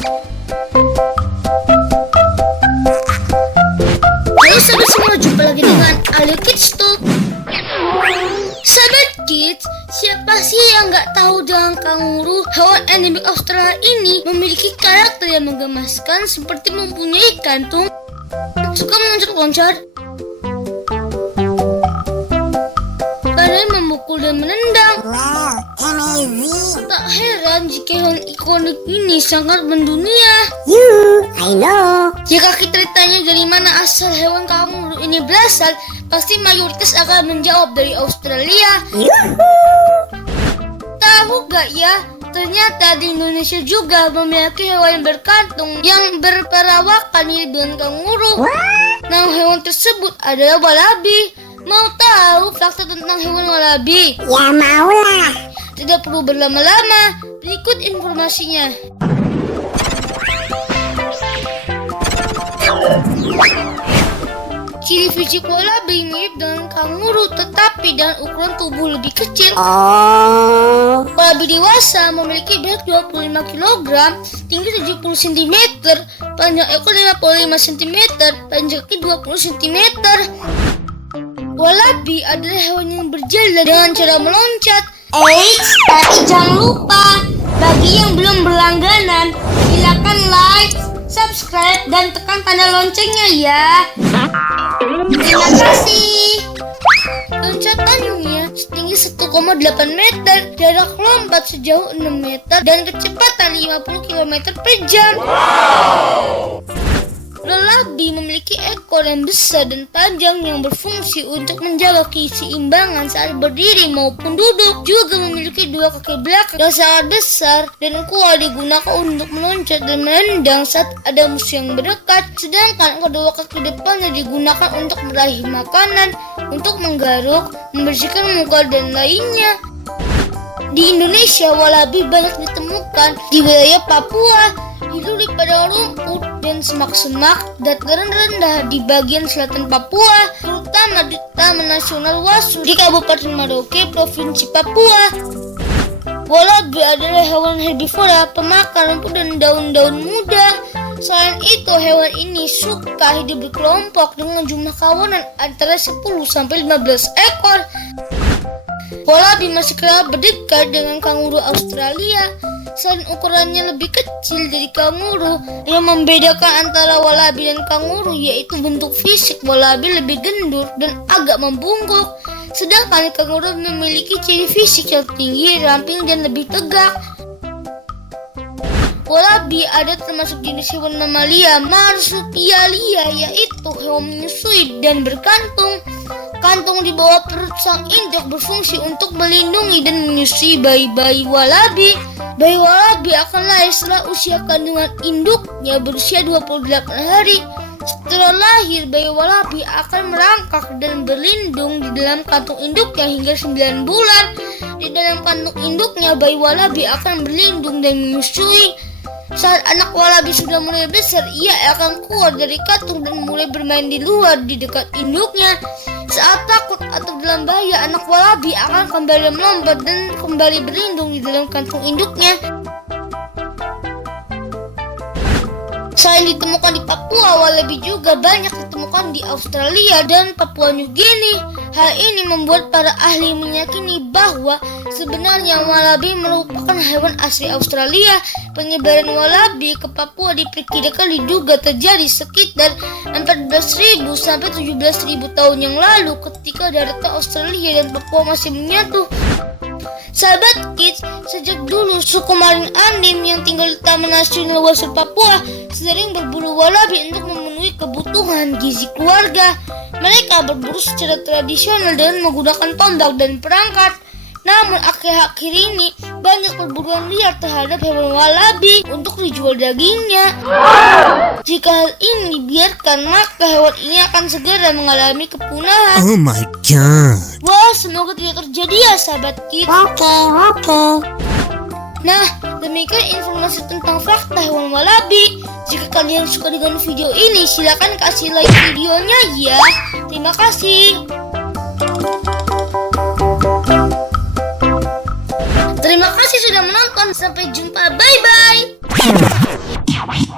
Halo sahabat semua, jumpa lagi dengan Alio Kids Talk. Sahabat Kids, siapa sih yang nggak tahu dengan kanguru? Hewan endemik Australia ini memiliki karakter yang menggemaskan, seperti mempunyai kantung, suka meloncat-loncat, pandai memukul dan menendang. Wow, amazing! Tak heran jika hewan ikonik ini sangat mendunia. I know. Jika kita ditanya dari mana asal hewan kanguru ini berasal, pasti mayoritas akan menjawab dari Australia. Tahu gak ya, ternyata di Indonesia juga memiliki hewan berkantung yang berperawakan mirip dengan kanguru. Nama hewan tersebut adalah walabi. Mau tahu fakta tentang hewan walabi? Ya maulah. Tidak perlu berlama-lama, berikut informasinya. Ciri fisik walabi mirip dengan kanguru, tetapi dengan ukuran tubuh lebih kecil. Oh. Walabi dewasa memiliki berat 25 kg, tinggi 70 cm, panjang ekor 55 cm, panjang kaki 20 cm. Walabi adalah hewan yang berjalan dengan cara meloncat. Tapi jangan lupa, bagi yang belum berlangganan, silakan like, subscribe, dan tekan tanda loncengnya ya. Terima kasih. Loncatannya setinggi 1,8 meter, jarak lompat sejauh 6 meter, dan kecepatan 50 km per jam. Walabi memiliki ekor yang besar dan panjang yang berfungsi untuk menjaga keseimbangan saat berdiri maupun duduk. Juga memiliki dua kaki belakang yang sangat besar dan kuat, digunakan untuk meloncat dan menendang saat ada musuh yang berdekat. Sedangkan kedua kaki depannya digunakan untuk meraih makanan, untuk menggaruk, membersihkan muka, dan lainnya. Di Indonesia, walabi banyak ditemukan di wilayah Papua. Hidup di padang rumput dan semak-semak dataran rendah di bagian selatan Papua, terutama di Taman Nasional Wasu di Kabupaten Merauke, Provinsi Papua. Walabi adalah hewan herbivora, pemakan rumput dan daun-daun muda. Selain itu, hewan ini suka hidup berkelompok dengan jumlah kawanan antara 10-15 ekor. Walabi masih kerap berdekat dengan kanguru Australia. Selain ukurannya lebih kecil dari kanguru, yang membedakan antara walabi dan kanguru yaitu bentuk fisik. Walabi lebih gendur dan agak membungkuk, sedangkan kanguru memiliki ciri fisik yang tinggi, ramping, dan lebih tegak. Walabi ada termasuk jenis hewan mamalia marsupialia, yaitu hewan menyusui dan berkantung. Kantung di bawah perut sang induk berfungsi untuk melindungi dan menyusui bayi-bayi walabi. Bayi walabi akan lahir setelah usia kandungan induknya berusia 28 hari. Setelah lahir, bayi walabi akan merangkak dan berlindung di dalam kantung induknya hingga 9 bulan. Di dalam kantung induknya, bayi walabi akan berlindung dan menyusui. Saat anak walabi sudah mulai besar, ia akan keluar dari kantung dan mulai bermain di luar di dekat induknya. Saat takut atau dalam bahaya, anak walabi akan kembali melompat dan kembali berlindung di dalam kantung induknya. Selain ditemukan di Papua, walabi juga banyak ditemukan di Australia dan Papua New Guinea. Hal ini membuat para ahli meyakini bahwa sebenarnya walabi merupakan hewan asli Australia. Penyebaran walabi ke Papua diperkirakan diduga terjadi sekitar 14.000 sampai 17.000 tahun yang lalu ketika daratan Australia dan Papua masih menyatu. Sahabat Kids, sejak dulu suku Marin Andim yang tinggal di Taman Nasional Wasu Papua sering berburu walabi untuk memenuhi kebutuhan gizi keluarga. Mereka berburu secara tradisional dengan menggunakan tombak dan perangkat. Namun akhir-akhir ini banyak perburuan liar terhadap hewan walabi untuk dijual dagingnya. Jika hal ini dibiarkan, maka hewan ini akan segera mengalami kepunahan. Oh my god. Wah, semoga tidak terjadi ya sahabat Kids. Oke. Nah, demikian informasi tentang fakta hewan walabi. Jika kalian suka dengan video ini, silakan kasih like videonya ya. Terima kasih. Terima kasih sudah menonton. Sampai jumpa. Bye-bye.